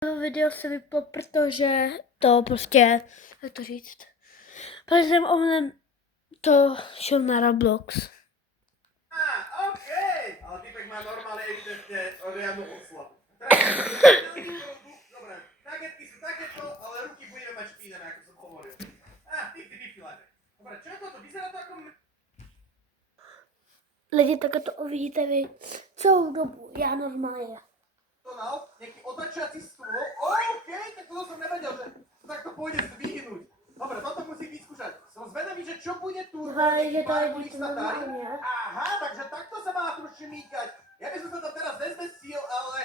Video se vyplo, protože to prostě, jak to říct, protože jsem omylem to šel na Roblox. Okej, ale typek má normálne evidentne riadnu oslavu. Dobre, tagetky sú takéto, ale ruky budeme mať špínané, ako som hovoril. Ty, lede. Dobre, čo je toto? Vyzerá to ako... Lidi, tak to uvidíte vy celou dobu, já normálně. Nejaký otačací stôl. Okej, tak toto som nevedel, že to takto pôjde zdvihnúť. Dobre, toto musí vyskúšať. Som zvedavý, že čo bude tu. Že to je normálně. Aha, takže takto sa má tu šmíkať. Ja by som sa to teraz nezmestil, ale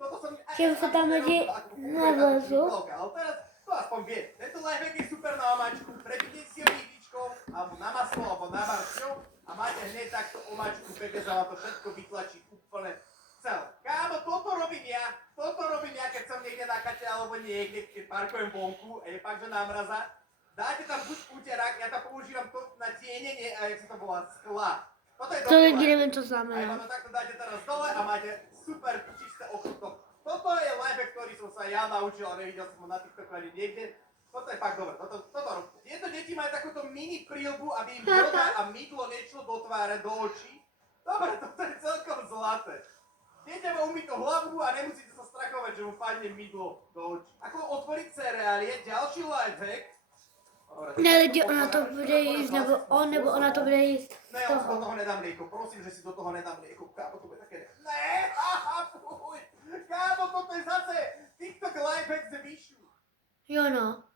toto som... Čím sa tam lidi nevlezu. Ale teraz to aspoň vie. Tento lifehack je super na omačku. Prepite si ho ihličkou, alebo na maslo, alebo na barčo a máte hneď takto omačku. Pekne sa vám to všetko vytlačí úplne celé. Kámo, toto robím ja, keď som niekde na kate alebo niekde, keď parkujem vonku a je fakt, že námraza. Dáte tam buď úterák, ja tam používam to na tienenie, a jak sa to volá, skla. Toto je To dobrý lidi nevím, lifehack. co znamená. A to takto dáte teraz dole a máte super čisté okno. Toto je lifehack, ktorý som sa ja naučil, ale nevidel som ho na TikToku ani niekde. Toto je fakt dobré, toto robte. Tieto deti majú takúto mini príľbu, aby im voda a mydlo nešlo do tváre, do očí. Dobre, toto je celkom zlaté. Dieťa má umytú hlavu a nemusíte sa strachovať, že mu padne mydlo do očí. Ako otvoriť cereálie, ďalší lifehack. Ne, lidi, ona to bude jíst, nebo on, nebo ona to bude jíst. Ne, ja si do toho nedám mlieko, prosím, že si do toho nedám mlieko. Kámo, to bude také... Ne, fuj. Kámo, toto je zase TikTok lifehack z Vyšu. Jo no.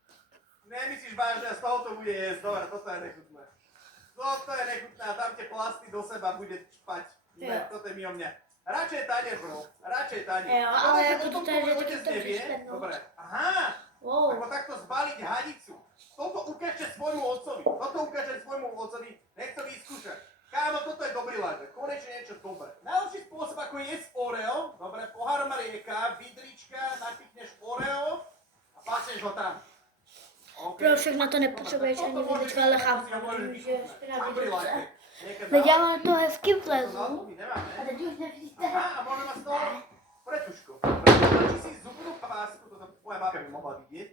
Nemyslíš vážne, z toho to bude jesť. Dobre, toto je nechutné. Toto je nechutné a tam tie plasty do seba bude čpať. Ne, toto je mimo mňa. Radšej tanier, bro. Radšej tanier. Jo, ale že ako potom to je, že tvoj taky otec to nevie. vyšpednúť. Dobre. Aha. Wow. Ako takto zbaliť hadicu. Toto ukážte svojmu otcovi. Toto ukážte svojmu otcovi. Nech to vyskúša. Kámo, toto je dobrý lifehack. Konečne niečo dobré. Najlepší spôsob, ako jesť Oreo. Dobre, pohár mlieka, vidrička, napichneš Oreo a pasneš ho tam. Okay. Pro všechno to nepotřebuješ ani vidět, ale chápu, že Dobrý špinavý lifehack. Lidi, já mám to hezky vlezu. Nemáme. A teď už nevidíte. Aha, a môžeme z toho pretušku. Prečo si zubnú pásku, to tam tvoja babka by mohla vidieť.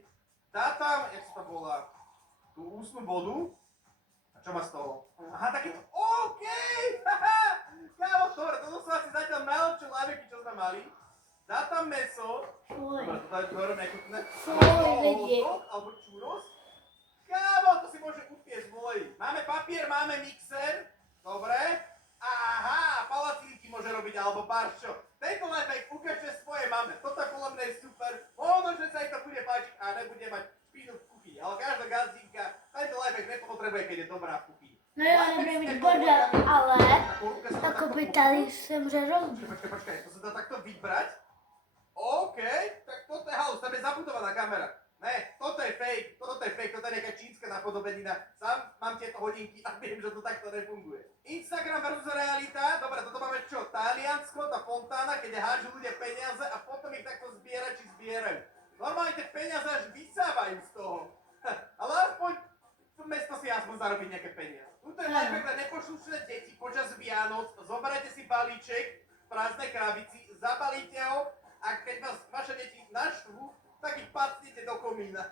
Dá tam, jak sa to volá, tú ústnu vodu. A čo má z toho? Aha, taký... OK! Kámo, dobre, toto sú asi zatiaľ najlepšie lifehacky, čo sme mali. Dá tam meso. Fuj. Dobre, to je dobre nechutné. Fuj, lidi. Alebo čuros. Kámo, to si môže upiesť v oleji. Máme papier, máme mixer. Dobre. Aha, palacínky môže robiť, alebo barščo. Tento lifehack ukážte svojej mame. Toto je podľa mňa super. Možno, že sa jej to bude páčiť a nebude mať špínu v kuchyni. Ale každá gazdínka tento lifehack nepotrebuje, keď je dobrá v kuchyni. No jo, nebude mít bordel, ale takoby tady semře rozbít. Počkaj, to sa dá takto vybrať? OK, tak toto je halus, tam je zabudovaná kamera. Ne, toto je fake, toto je nejaká čínska napodobenina. Sám mám tieto hodinky a viem, že to takto nefunguje. Instagram versus realita, dobre, toto máme čo? Taliansko, tá fontána, keď hážu ľudia peniaze a potom ich takto zbierači zbierajú. Normálne tie peniaze až vysávajú z toho. Ale aspoň to mesto si aspoň zarobí nejaké peniaze. Tuto je lifehack na nepošlušné deti počas Vianoc. Zoberete si balíček v prázdnej krabici, zabalíte ho a keď vás vaše deti naštvú, tak ich pacnite do komína.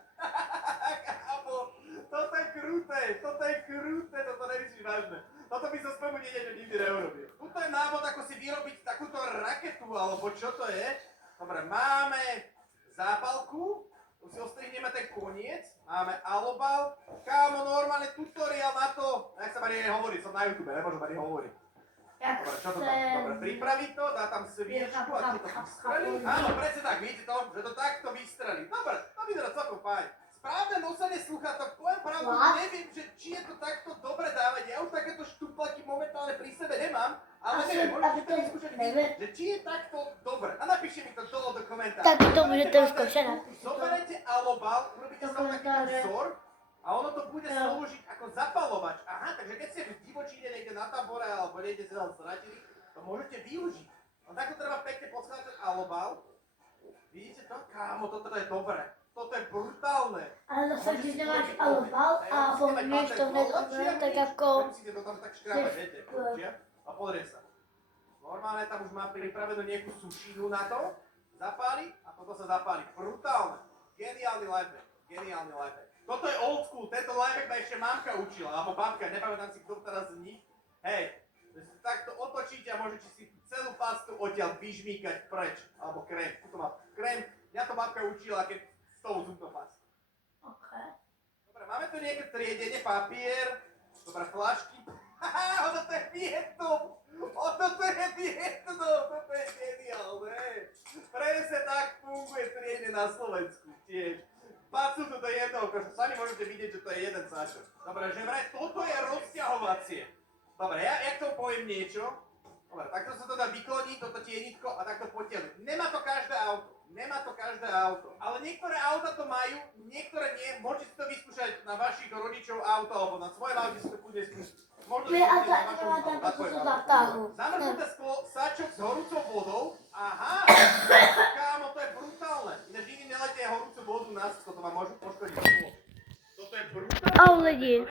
Kámo, toto je kruté, toto nemyslíš vážne. Toto by som svojmu dieťaťu nikdy neurobil. Tuto je návod, ako si vyrobiť takúto raketu, alebo čo to je. Dobre, máme zápalku, tu si ostrihneme ten koniec, máme alobal. Kámo, normálne tutoriál na to, jak sa ma nie hovorí, som na YouTube, nemôžem ani hovoriť. Dobre, čo to tam? Dobre, pripraví to, dá tam sviečku a ti to vystrelí. Áno, presne tak, vidíte to, že to takto vystrelí. Dobre, to vyzerá celkom fajn. Správne nosenie sluchátok, poviem pravdu, neviem, že či je to takto dobre dávať. Ja už takéto štuplaky momentálne pri sebe nemám, ale neviem, môžete to vyskúšať vy, že či je takto dobre. A napíšte mi to dole do komentára. Tak to budete vyskúšať. Zoberete alobal, urobíte sa taký vzor, a ono to bude slúžiť ako zapalovač. Aha, takže keď ste v divočine niekde na tábore alebo niekde sa tam zratili, to môžete využiť. No takto treba pekne poskladať alobal. Vidíte to? Kámo, toto je dobré. Toto je brutálne. Ale zase, když nemáš alobal a pohneš to hned omylem, tak jako... Nemusíte to tam tak škrábať, viete? A pozrie sa. Normálne tam už má pripravenú nejakú sušinu na to. zapáli a potom sa zapáli. Brutálne. Geniálny lifehack. Geniálny lifehack. Toto je old school, tento lifehack ma ešte mamka učila, alebo babka, nepamätám si kto teraz z nich. Hej, takto otočíte a môžete si celú pastu odtiaľ vyžmýkať preč, alebo krém. Tuto má krém, mňa to babka učila, keď s tou zubnou pastou. Okay. Dobre, máme tu nejaké triedenie, papier, dobre, flašky. Haha, ono to je Vietnam! Ono to je Vietnam! Toto je geniálne! Presne tak funguje triedenie na Slovensku tiež. Pacú to do jedného koša, sami môžete vidieť, že to je jeden sáčok. Dobre, že vraj toto je rozťahovacie. Dobre, ja k tomu poviem niečo. Dobre, takto sa to dá vykloniť, toto tienitko a takto potiahnuť. Nemá to každé auto. Nemá to každé auto. Ale niektoré auta to majú, niektoré nie. Môžete si to vyskúšať na vašich rodičov auto, alebo na svojom aute si to kľudne skúsiť. Možno si to na vašom auto, na tvojom auto. Zamrznuté sklo, sáčok s horúcou vodou. Aha, kámo, to je brutálne. Ináč nikdy nelejte horúcu vodu na sklo, to vám môžu poškodiť sklo. Toto je brutálne. Ahoj lidi.